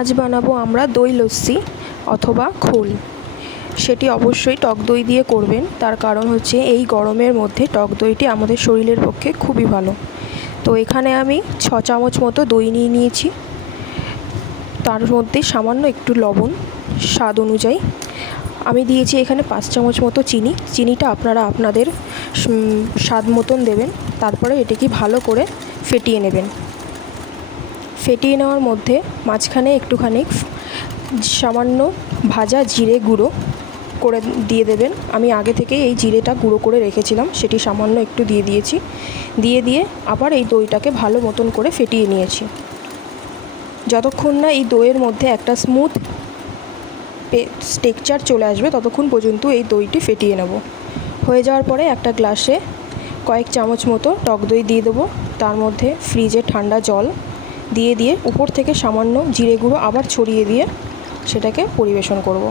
আজ বানাবো আমরা দই লস্যি অথবা ঘোল। সেটি অবশ্যই টক দই দিয়ে করবেন, তার কারণ হচ্ছে এই গরমের মধ্যে টক দইটি আমাদের শরীরের পক্ষে খুবই ভালো। তো এখানে আমি 6 চামচ মতো দই নিয়ে নিয়েছি, তার মধ্যে সামান্য একটু লবণ স্বাদ অনুযায়ী। আমি দিয়েছি এখানে 5 চামচ মতো চিনি। চিনিটা আপনারা আপনাদের স্বাদ মতন দেবেন। তারপরে এটিকে ভালো করে ফেটিয়ে নেবেন। ফেটিয়ে নেওয়ার মধ্যে মাঝখানে একটুখানি সামান্য ভাজা জিরে গুঁড়ো করে দিয়ে দেবেন। আমি আগে থেকে এই জিরেটা গুঁড়ো করে রেখেছিলাম, সেটি সামান্য একটু দিয়ে দিয়েছি। দিয়ে আবার এই দইটাকে ভালো মতন করে ফেটিয়ে নিয়েছি। যতক্ষণ না এই দইয়ের মধ্যে একটা স্মুথ টেক্সচার চলে আসবে ততক্ষণ পর্যন্ত এই দইটি ফেটিয়ে নেব। হয়ে যাওয়ার পরে একটা গ্লাসে কয়েক চামচ মতো টক দই দিয়ে দেবো। তার মধ্যে ফ্রিজে ঠান্ডা জল দিয়ে উপর থেকে সামান্য জিরে গুঁড়ো আবার ছড়িয়ে দিয়ে সেটাকে পরিবেশন করব।